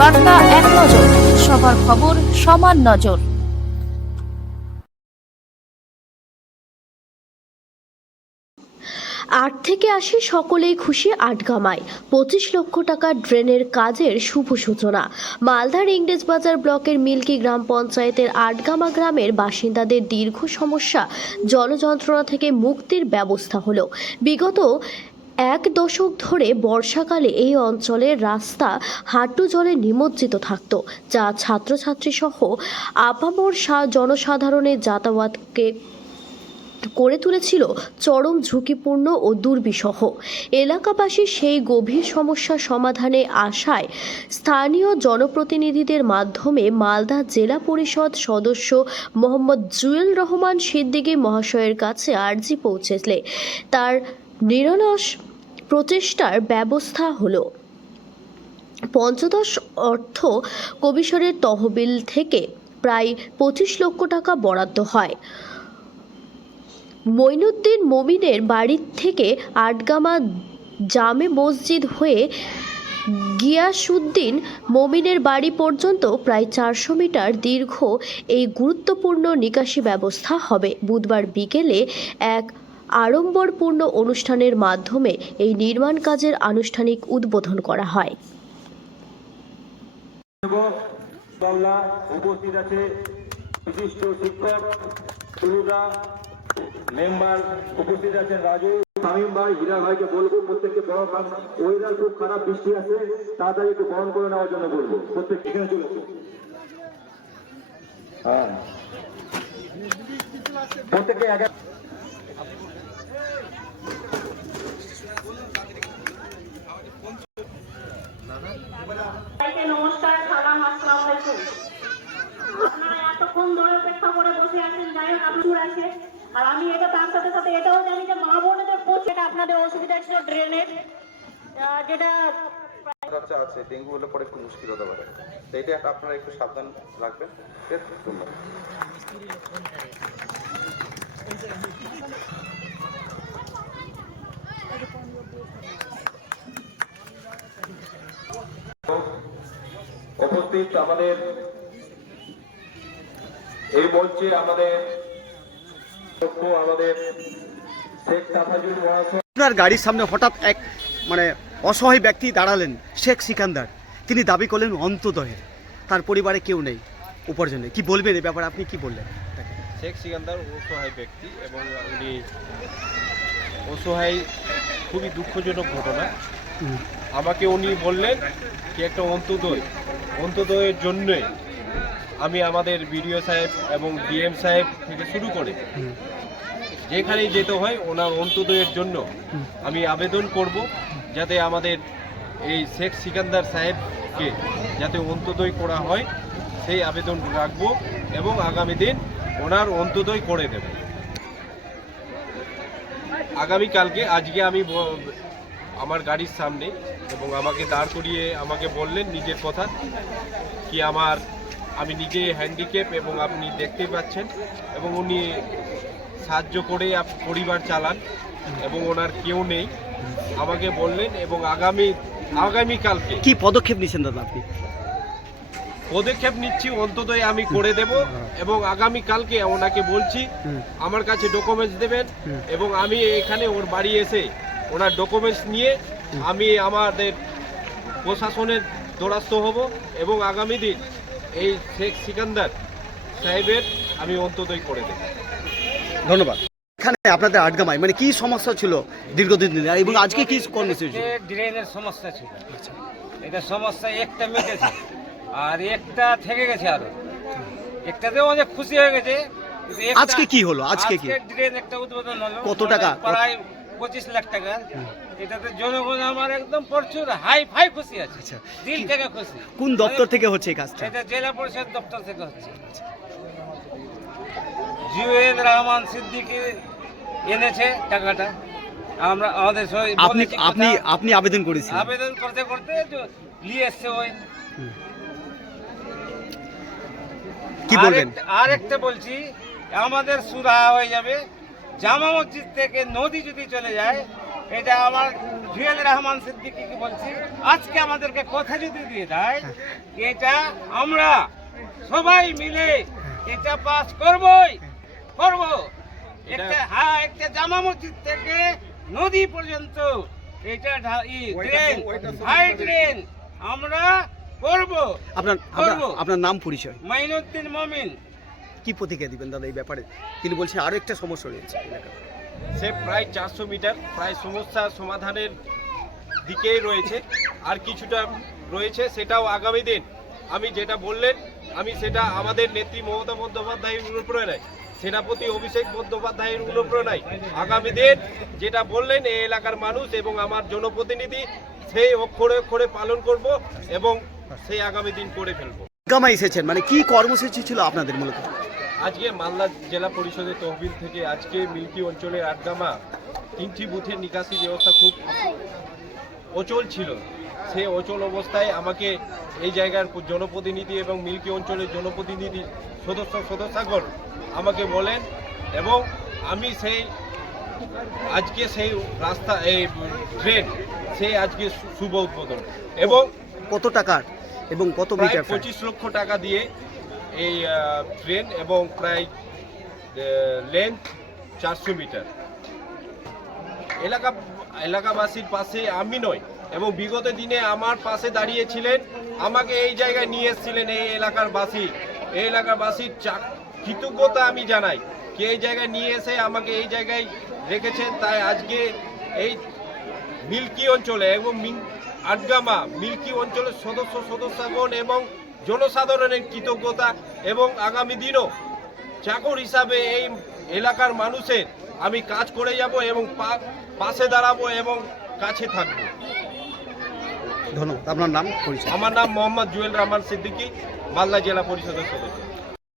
বার্তা এক নজর, সবার খবর সমান নজর। আট থেকে আসে সকলেই খুশি আটগামায় 25 লক্ষ টাকা ড্রেনের কাজের শুভ সূচনা। মালদার ইংরেজবাজার ব্লকের মিল্কি গ্রাম পঞ্চায়েতের আটগামা গ্রামের বাসিন্দাদের দীর্ঘ সমস্যা জলযন্ত্রণা থেকে মুক্তির ব্যবস্থা হলো। বিগত এক দশক ধরে বর্ষাকালে এই অঞ্চলের রাস্তা হাঁটু জলে নিমজ্জিত থাকত, যা ছাত্রছাত্রী সহ আপামর জনসাধারণের যাতায়াতকে করে তুলেছিল চরম ঝুঁকিপূর্ণ ও দুর্বিষহ। এলাকাবাসী সেই গভীর সমস্যা সমাধানে আশায় স্থানীয় জনপ্রতিনিধিদের মাধ্যমে মালদা জেলা পরিষদ সদস্য মোহাম্মদ জুয়েল রহমান সিদ্দিকী মহাশয়ের কাছে আর্জি পৌঁছলে তার নিরলস প্রচেষ্টার ব্যবস্থা হলো। পঞ্চদশ অর্থ কমিশনের তহবিল থেকে প্রায় 25 লক্ষ টাকা বরাদ্দ হয়। মঈনুদ্দিন মমিনের বাড়ি থেকে আটগামা জামে মসজিদ হয়ে গিয়াসউদ্দিন মমিনের বাড়ি পর্যন্ত প্রায় 400 মিটার দীর্ঘ এই গুরুত্বপূর্ণ নিকাশি ব্যবস্থা হবে। বুধবার বিকেলে এক আড়ম্বরপূর্ণ অনুষ্ঠানের মাধ্যমে এই নির্মাণ কাজের আনুষ্ঠানিক উদ্বোধন করা হয়। উপস্থিত আছে বিশিষ্ট শিক্ষক, মেম্বার উপস্থিত আছেন রাজু, শামীম ভাই, হীরা ভাইকে বলবো প্রত্যেককে ওয়েদার খুব খারাপ, বৃষ্টি আছে, তাড়াতাড়ি একটু বহন করে নেওয়ার জন্য বলবো। প্রত্যেক এখানে চলে হ্যাঁ প্রত্যেককে নমস্কার, সালাম, আসসালামু আলাইকুম। আপনারা এতক্ষণ ধরে অপেক্ষা করে বসে আছেন, যাই হোক আপনার আছে। আর আমি এটা তার সাথে সাথে এটাও জানি যে মা বোনেদের যেটা আপনাদের অসুবিধা ছিল ড্রেনের, যেটা আছে ডেঙ্গু হলে পরে একটু মুশকিল হতে পারে, তো এটা আপনারা একটু সাবধান রাখবেন। ধন্যবাদ। উপস্থিত আমাদের এই মঞ্চে আমাদের শেখ তাফাজুল মহাশয়। আপনার গাড়ির সামনে হঠাৎ এক অসহায় ব্যক্তি দাঁড়ালেন, শেখ সিকান্দার। তিনি দাবি করলেন অন্তদয়ের, তার পরিবারে কেউ নেই, উপার্জনে। কি বলবেন এই ব্যাপারে, আপনি কি বললেন? শেখ সিকান্দার অসহায় ব্যক্তি এবং উনি অসহায়, খুবই দুঃখজনক ঘটনা। আমাকে উনি বললেন কি একটা অন্তদয়ের জন্যে আমি আমাদের বিডিও সাহেব এবং ডিএম সাহেব থেকে শুরু করে যেখানেই যেতে হয় ওনার অন্তদয়ের জন্য আমি আবেদন করব, যাতে আমাদের এই শেখ সিকান্দার সাহেবকে যাতে অন্তদয় করা হয় সেই আবেদন রাখবো এবং আগামী দিন ওনার অন্তদয় করে দেব। আগামীকালকে, আজকে আমি আমার গাড়ির সামনে এবং আমাকে দাঁড় করিয়ে আমাকে বললেন নিজের কথা কি আমি নিজে হ্যান্ডিক্যাপ এবং আপনি দেখতেই পাচ্ছেন, এবং উনি সাহায্য করে পরিবার চালান এবং ওনার কেউ নেই। আমাকে বললেন এবং আগামীকালকে কি পদক্ষেপ নিচ্ছেন দাদা আপনি? পদক্ষেপ নিচ্ছি, অন্ততই আমি করে দেব এবং আগামীকালকে ওনাকে বলছি আমার কাছে ডকুমেন্টস দেবেন এবং আমি এখানে ওর বাড়ি এসে ওনার ডকুমেন্টস নিয়ে আমি আমাদের প্রশাসনের দ্বারস্থ হব এবং আগামী দিন এই শেখ সিকান্দার সাহেবের আমি অন্ততই করে দেব। ধন্যবাদ। এখানে আপনাদের আটগামায় কি সমস্যা ছিল দীর্ঘদিন ধরে, এবং আজকে কি কর্মসূচি? ড্রেনের সমস্যা ছিল, এটা সমস্যা একটা মিটেছে আর একটা থেকে গেছে, আরো একটাতেও অনেক খুশি হয়ে গেছে। আজকে কি হলো? আজকে কি ড্রেন একটা উদ্বোধন হলো, কত টাকা? প্রায় 25 লাখ টাকা। এটাতে জনগণ আমার একদম প্রচুর হাই ফাই খুশি আছে, দিল থেকে খুশি। কোন দপ্তর থেকে হচ্ছে এই কাজটা? এটা জেলা পরিষদ দপ্তর থেকে হচ্ছে। জুয়েল রহমান সিদ্দিকী এনেছে টাকাটা। আমরা আমাদের আপনি আবেদন করেছেন? আবেদন করতে করতে নিয়ে এসছে ওই। কি বলবেন? আর একটা বলছি, আমাদের সুরাহা হয়ে যাবে। জামা মসজিদ থেকে নদী যদি চলে যায় এটা আমার জুয়েল রহমান সিদ্দিকী বলছি, আজকে আমাদেরকে কথা যদি দিয়ে দেয় এটা আমরা সবাই মিলে এটা পাস করবই করব। একটা জামা মসজিদ থেকে নদী পর্যন্ত এটা ট্রেন হাই ট্রেন আমরা করব। আপনার নাম পরিচয়? মাইনুদ্দিন মমিন। কি প্রতিক্রিয়া দিবেন দাদা এই ব্যাপারে? তিনি বলছেন আরো একটা সমস্যা রয়েছে এলাকায়। সে প্রায় 400 মিটার প্রায় সমস্যা সমাধানের দিকেই রয়েছে, আর কিছুটা রয়েছে, সেটাও আগামী দিন আমি যেটা বললেন আমি সেটা আমাদের নেত্রী মমতা বন্দ্যোপাধ্যায়ের অনুপ্রেরণায়, সেনাপতি অভিষেক বন্দ্যোপাধ্যায়ের অনুপ্রেরণায় আগামী দিন যেটা বললেন এই এলাকার মানুষ এবং আমার জনপ্রতিনিধি সেই অক্ষরে অক্ষরে পালন করব এবং সেই আগামী দিন করে ফেলবো। গামা এসেছেন, মানে কি কর্মসূচি ছিল আপনাদের মূলত? আজকে মালদা জেলা পরিষদের তহবিল থেকে আজকে মিল্কি অঞ্চলের আটগামা 3টি বুথের নিকাশি ব্যবস্থা খুব অচল ছিল। সেই অচল অবস্থায় আমাকে এই জায়গার জনপ্রতিনিধি এবং মিল্কি অঞ্চলের জনপ্রতিনিধি সদস্যগণ আমাকে বলেন এবং আমি আজকে সেই রাস্তা এই ট্রেন সেই আজকে শুভ উদ্বোধন এবং কত টাকার এবং কত মিটার? 25 লক্ষ টাকা দিয়ে এই ট্রেন এবং প্রায় লেন্থ 400 মিটার। এলাকাবাসীর পাশে আমি নয় এবং বিগত দিনে আমার পাশে দাঁড়িয়েছিলেন, আমাকে এই জায়গায় নিয়ে এসেছিলেন এই এলাকাবাসীর কৃতজ্ঞতা আমি জানাই কি এই জায়গায় নিয়ে এসে আমাকে এই জায়গায় রেখেছেন। তাই আজকে এই মিল্কি অঞ্চলে এবং আটগামা মিল্কি অঞ্চলের সদস্যগণ এবং জনসাধারণের কৃতজ্ঞতা এবং আগামী দিনও চাকর হিসাবে এই এলাকার মানুষের আমি কাজ করে যাব এবং পাশে দাঁড়াবো এবং কাছে থাকবো। ধন্যবাদ। আপনার নাম পরিচয়? আমার নাম মোহাম্মদ জুয়েল রহমান সিদ্দিকী, মালদা জেলা পরিষদের সদস্য।